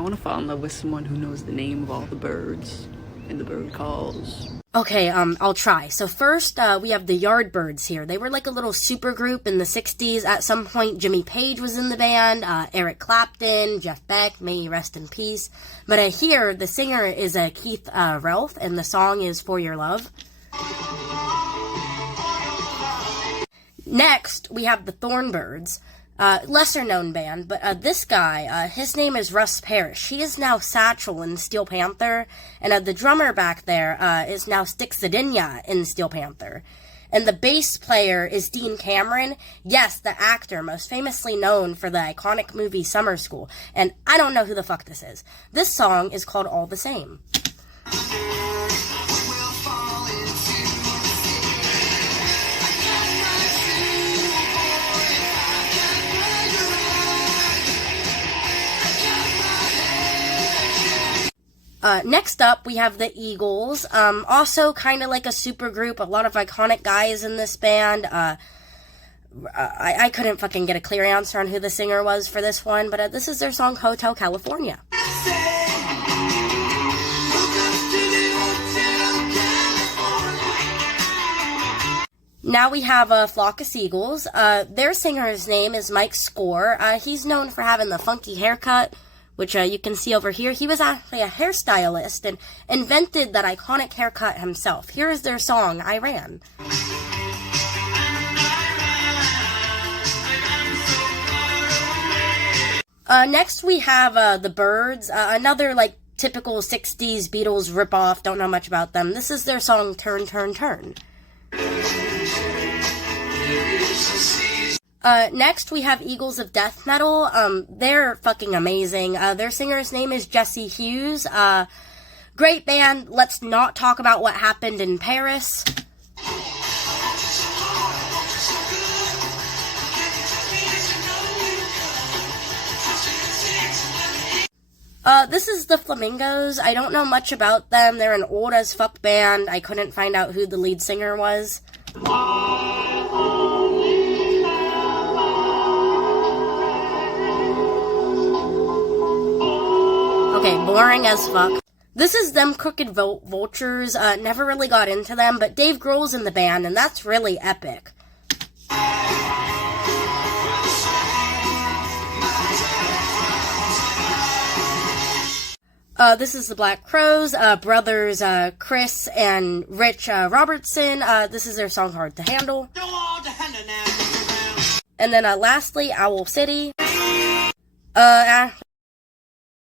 want to fall in love with someone who knows the name of all the birds and the bird calls. Okay, I'll try. So first, we have the Yardbirds here. They were like a little super group in the 60s. At some point, Jimmy Page was in the band, Eric Clapton, Jeff Beck, may he rest in peace. But here, the singer is Keith Relf, and the song is For Your Love. Next, we have the Thornbirds. Lesser known band, but this guy, his name is Russ Parrish. He is now Satchel in Steel Panther, and the drummer back there is now Stick Zadinia in Steel Panther. And the bass player is Dean Cameron, yes, the actor most famously known for the iconic movie Summer School, and I don't know who the fuck this is. This song is called All the Same. Next up, we have the Eagles, also kind of like a super group, a lot of iconic guys in this band. I couldn't fucking get a clear answer on who the singer was for this one, but this is their song Hotel California. Now we have a Flock of Seagulls. Their singer's name is Mike Score. He's known for having the funky haircut, which you can see over here. He was actually a hairstylist and invented that iconic haircut himself. Here is their song, I Ran. Next we have the Byrds, another like typical 60s Beatles ripoff, don't know much about them. This is their song, Turn, Turn, Turn. Next we have Eagles of Death Metal. They're fucking amazing. Their singer's name is Jesse Hughes. Great band. Let's not talk about what happened in Paris. This is the Flamingos. I don't know much about them. They're an old as fuck band. I couldn't find out who the lead singer was. Okay, boring as fuck. This is them Crooked Vultures. Never really got into them, but Dave Grohl's in the band, and that's really epic. This is the Black Crowes, brothers Chris and Rich Robertson. This is their song Hard to Handle. And then lastly, Owl City.